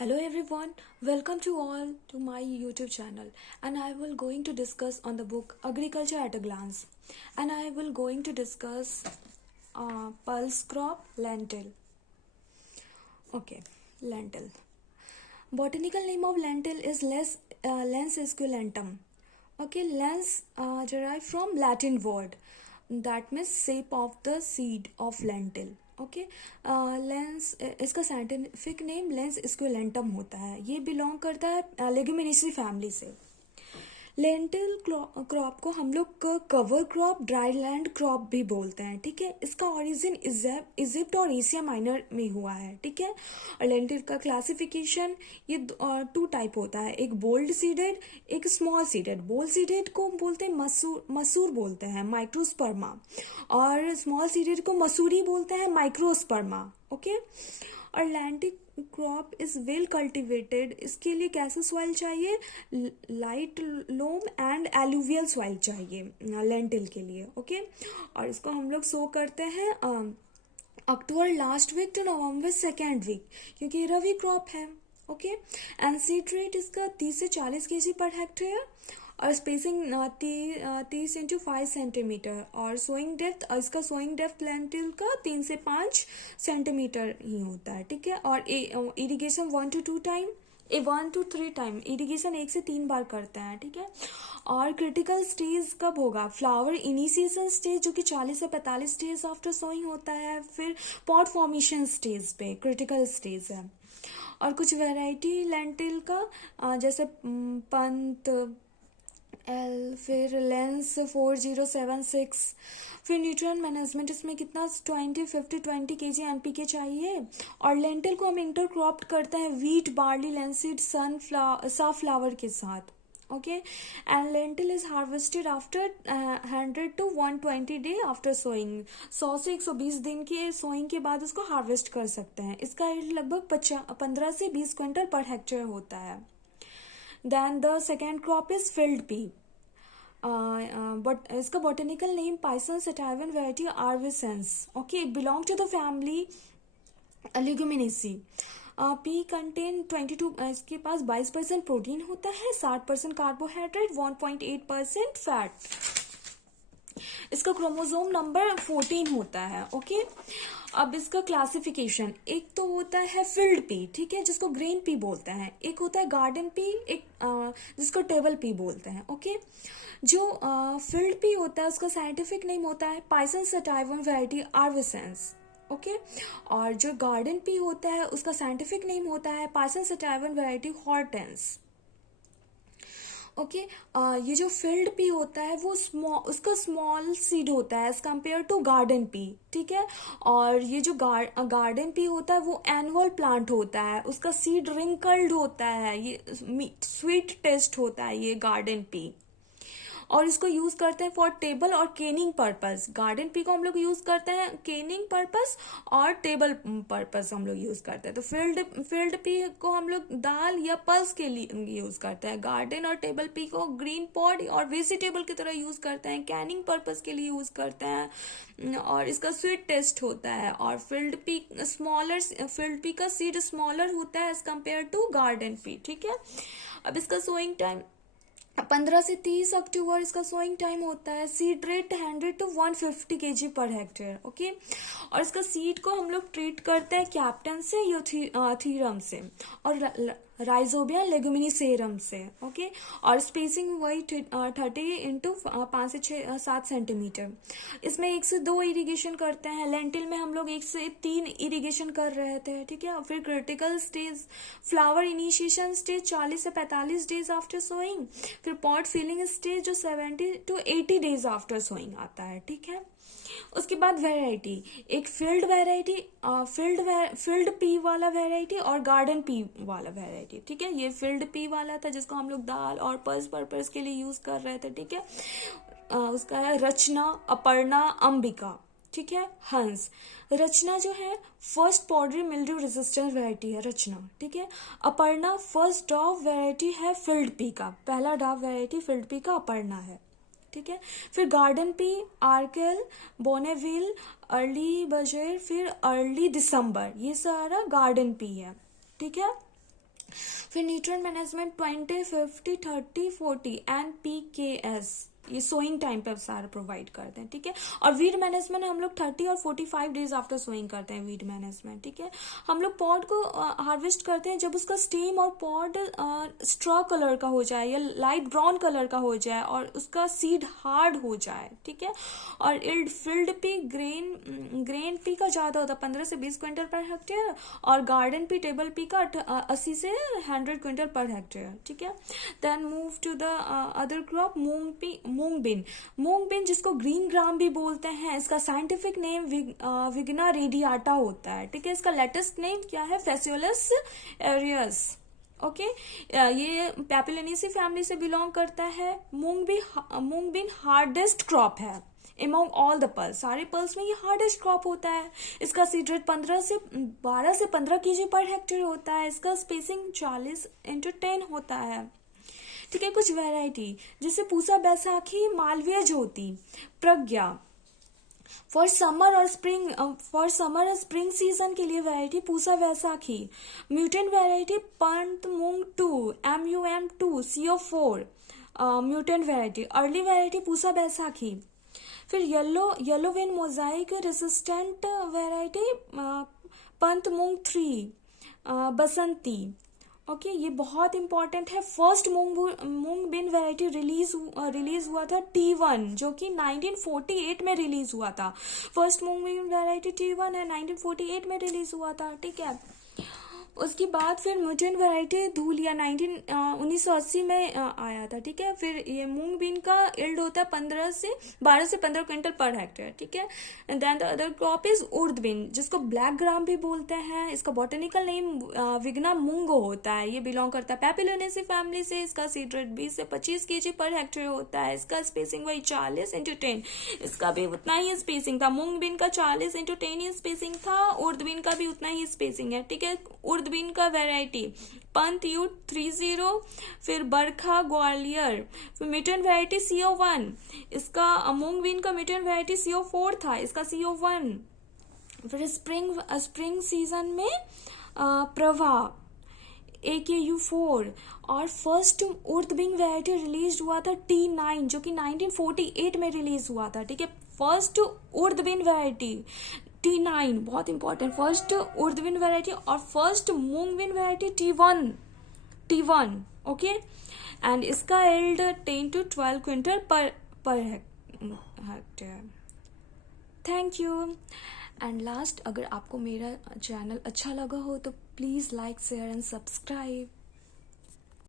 Hello everyone, welcome to all to my YouTube channel, and I will going to discuss on the book Agriculture at a Glance, and I will going to discuss pulse crop lentil. Okay, lentil. Botanical name of lentil is Lens esculentum. Okay, lens derived from Latin word that means shape of the seed of lentil. Okay lens इसका scientific name lens स्क्यूलेंटम होता है. ये belong करता है Leguminosae family से. Lentil crop को हम लोग cover crop, dry land crop भी बोलते हैं. ठीक है, इसका ओरिजिन इजिप्ट और एशिया माइनर में हुआ है. ठीक है, और लेंटिल का क्लासिफिकेशन ये टू टाइप होता है, एक बोल्ड सीडेड, एक स्मॉल सीडेड. बोल्ड सीडेड को बोलते हैं मसूर बोलते हैं, माइक्रोस्पर्मा, और स्मॉल सीडेड को मसूरी बोलते हैं, माइक्रोस्पर्मा. ओके, और lentil crop is well cultivated. इसके लिए कैसा सॉइल चाहिए? Light loam and alluvial soil चाहिए लेंटिल के लिए. ओके, और इसको हम लोग सो करते हैं October last week to November second week, क्योंकि ये रवि क्रॉप है. ओके, एंड सीड रेट इसका 30 से 40 kg पर हेक्टेयर, और स्पेसिंग 30 इंटू 5 सेंटीमीटर, और सोइंग डेप्थ, इसका सोइंग डेप्थ लेंटिल का 3 से 5 सेंटीमीटर ही होता है. ठीक है, और irrigation 1 to 2 time, 1 to 3 time irrigation 1 से 3 बार करते हैं. ठीक है, और क्रिटिकल स्टेज कब होगा? फ्लावर इनिशिएशन स्टेज, जो कि 40 से 45 डेज आफ्टर सोइंग होता है. फिर पॉट फॉर्मेशन स्टेज पे क्रिटिकल स्टेज है. और कुछ वैरायटी लेंटिल का जैसे पंत एल, फिर लेंस 4076. फिर न्यूट्रिएंट मैनेजमेंट इसमें कितना 20-50-20 kg NPK चाहिए. और लेंटिल को हम इंटरक्रॉप्ड करते हैं वीट, बार्ली, लेंसीड, सनफ्लावर के साथ. Okay, and lentil is harvested after 100 to 120 day after sowing. 100 से 120 दिन के सोइंग के बाद उसको हार्वेस्ट कर सकते हैं. इसका yield लगभग 15 से 20 क्विंटल पर हेक्टेयर होता है. Then the second crop is filled pea. But इसका botanical name Pisces sativum variety arvescens. Okay, it belong to the family Leguminaceae. P contain 22, इसके पास 22% प्रोटीन होता है, 60% कार्बोहाइड्रेट, 1.8% फैट. इसका क्रोमोसोम नंबर 14 होता है. Okay, अब इसका क्लासिफिकेशन, एक तो होता है फील्ड पी, ठीक है, जिसको ग्रीन पी बोलते हैं. एक होता है गार्डन पी, एक जिसको टेबल पी बोलते हैं. ओके, जो फील्ड पी होता है उसका साइंटिफिक नेम होता है पाइसेंस सटाइवम वैरायटी आर्विसेंस. ओके, और जो गार्डन पी होता है उसका साइंटिफिक नेम होता है पाइसेंस सटाइवम वैरायटी हॉर्टेंस. ओके, ये जो फील्ड पी होता है वो उसका स्मॉल सीड होता है as compare to garden pea. ठीक है, और ये जो गार्डन पी होता है वो एनुअल प्लांट होता है, उसका सीड रिंकल्ड होता है, ये स्वीट टेस्ट होता है ये गार्डन पी. और इसको यूज करते हैं फॉर टेबल और केनिंग पर्पस. गार्डन पी को हम लोग यूज करते हैं केनिंग पर्पस और टेबल पर्पस हम लोग यूज करते हैं. तो फील्ड पी को हम लोग दाल या पल्स के लिए यूज करते हैं. गार्डन और टेबल पी को ग्रीन पॉड और वेजिटेबल की तरह यूज करते हैं, कैनिंग पर्पस के लिए यूज करते हैं, और इसका स्वीट टेस्ट होता है. और फील्ड पी का सीड स्मॉलर होता है as compare to garden pea. ठीक है, अब इसका सोइंग टाइम 15 से 30 अक्टूबर इसका सोइंग टाइम होता है. Seed rate 100 to 150 kg per hectare. Okay, और इसका सीड को हम लोग ट्रीट करते हैं कैप्टन से या थीरम से, और राइजोबियम लेगुमिनिसेरम से. ओके, और स्पेसिंग वही 30 इंटू 5 से 7 सेंटीमीटर. इसमें 1 से 2 इरिगेशन करते हैं. लेंटिल में हम लोग 1 से 3 इरिगेशन कर रहे थे. ठीक है, फिर critical stage, flower initiation stage 40 से 45 डेज आफ्टर सोइंग. फिर पॉट फिलिंग स्टेज जो 70 to 80 डेज आफ्टर सोइंग आता है. ठीक है, उसके बाद वैरायटी, एक फील्ड वैरायटी, फील्ड पी वाला वैरायटी और गार्डन पी वाला वैरायटी. ठीक है, ये फील्ड पी वाला था जिसको हम लोग दाल और पल्स पर्पस के लिए यूज कर रहे थे. ठीक है, उसका है रचना, अपर्णा, अंबिका. ठीक है, हंस. रचना जो है first powdery mildew resistance variety है रचना. ठीक है, अपर्णा फर्स्ट डॉव वैरायटी है फील्ड पी का, पहला डॉव वैरायटी फील्ड पी का अपर्णा है. ठीक है, फिर गार्डन पी, आर्केल, बोनेविल, अर्ली बजेर, फिर अर्ली दिसंबर, ये सारा गार्डन पी है. ठीक है, फिर न्यूट्रिएंट मैनेजमेंट 20, 50, 30, 40 NPKs, ये सोइंग टाइम पे सारा प्रोवाइड करते हैं, ठीक है। और वीड मैनेजमेंट हम लोग 30 और 45 डेज आफ्टर सोइंग करते हैं वीड मैनेजमेंट, ठीक है। हम लोग पॉड को हार्वेस्ट करते हैं जब उसका स्टेम और पॉड स्ट्रॉ कलर का हो जाए या लाइट ब्राउन कलर का हो जाए और उसका सीड हार्ड हो जाए, ठीक है। और yield field P grain P का ज़्यादा होता है, 15 से 20 क्विंटल पर हेक्टेयर, और गार्डन पी टेबल पी का 80 से 100 क्विंटल पर हेक्टेयर, ठीक है। Then move to the other crop moong bean जिसको ग्रीन ग्राम भी बोलते हैं, इसका साइंटिफिक नेम विग्ना रेडियाटा होता है, ठीक है। इसका लेटेस्ट नेम क्या है, फेसियोलस एरियस, ओके। ये पैपिलोनेसी फैमिली से बिलोंग करता है। मूंग बिन हार्डेस्ट क्रॉप है एमॉन्ग ऑल द पल्स, सारे पल्स में ये हार्डेस्ट क्रॉप होता है। इसका सीड रेट 12 से 15 kg पर हेक्टेयर होता है। इसका स्पेसिंग 40x10 होता है, ठीक है। कुछ वैरायटी जैसे पूसा बैसाखी, मालवीय ज्योति, प्रज्ञा। फॉर समर और स्प्रिंग सीजन के लिए variety Pusa Vaisakhi. Mutant variety Pant moong 2 MUM2 CO4 mutant variety. Early variety Pusa Baisakhi. फिर yellow vein mosaic resistant variety Pant moong 3 Basanti, okay. ये बहुत इंपॉर्टेंट है। First moong bean variety release हुआ था T1, जो कि 1948 में रिलीज हुआ था। First moong bean variety T1 है, 1948 में रिलीज हुआ था, ठीक है। उसके बाद फिर म्यूटेंट वैरायटी धूलिया 1980 में आया था, ठीक है। फिर ये मूंग बीन का इल्ड होता है 12 से 15 क्विंटल पर हेक्टेयर, ठीक है। And then the other crop is urd bean, जिसको ब्लैक ग्राम भी बोलते हैं। इसका बॉटनिकल नेम विग्ना मूंगो होता है। ये बिलोंग करता है पैपिलोनेसी फैमिली से। इसका सीड रेट 20 से 25 kg पर हेक्टेयर होता है। इसका स्पेसिंग वही 40x10, इसका भी उतना ही स्पेसिंग था। मूंग बीन का 40x10 ही स्पेसिंग था, उर्द बीन का भी उतना ही स्पेसिंग है, ठीक है। उर्द बीन का वैरायटी पंत U30, फिर बरखा ग्वालियर। फिर म्यूटेंट वैरायटी CO1, इसका मूंग बीन का म्यूटेंट वैरायटी CO4 था, इसका CO1। फिर स्प्रिंग सीजन में प्रभा AKU4। और first urd bean variety release हुआ था T9, जो कि 1948 में रिलीज हुआ था, ठीक है। First urd bean variety T9 बहुत important, first urd bean variety. और first moong bean variety T1, okay. And इसका yield 10 to 12 quintal per hectare. Thank you. And last, अगर आपको मेरा चैनल अच्छा लगा हो तो please like, share and subscribe.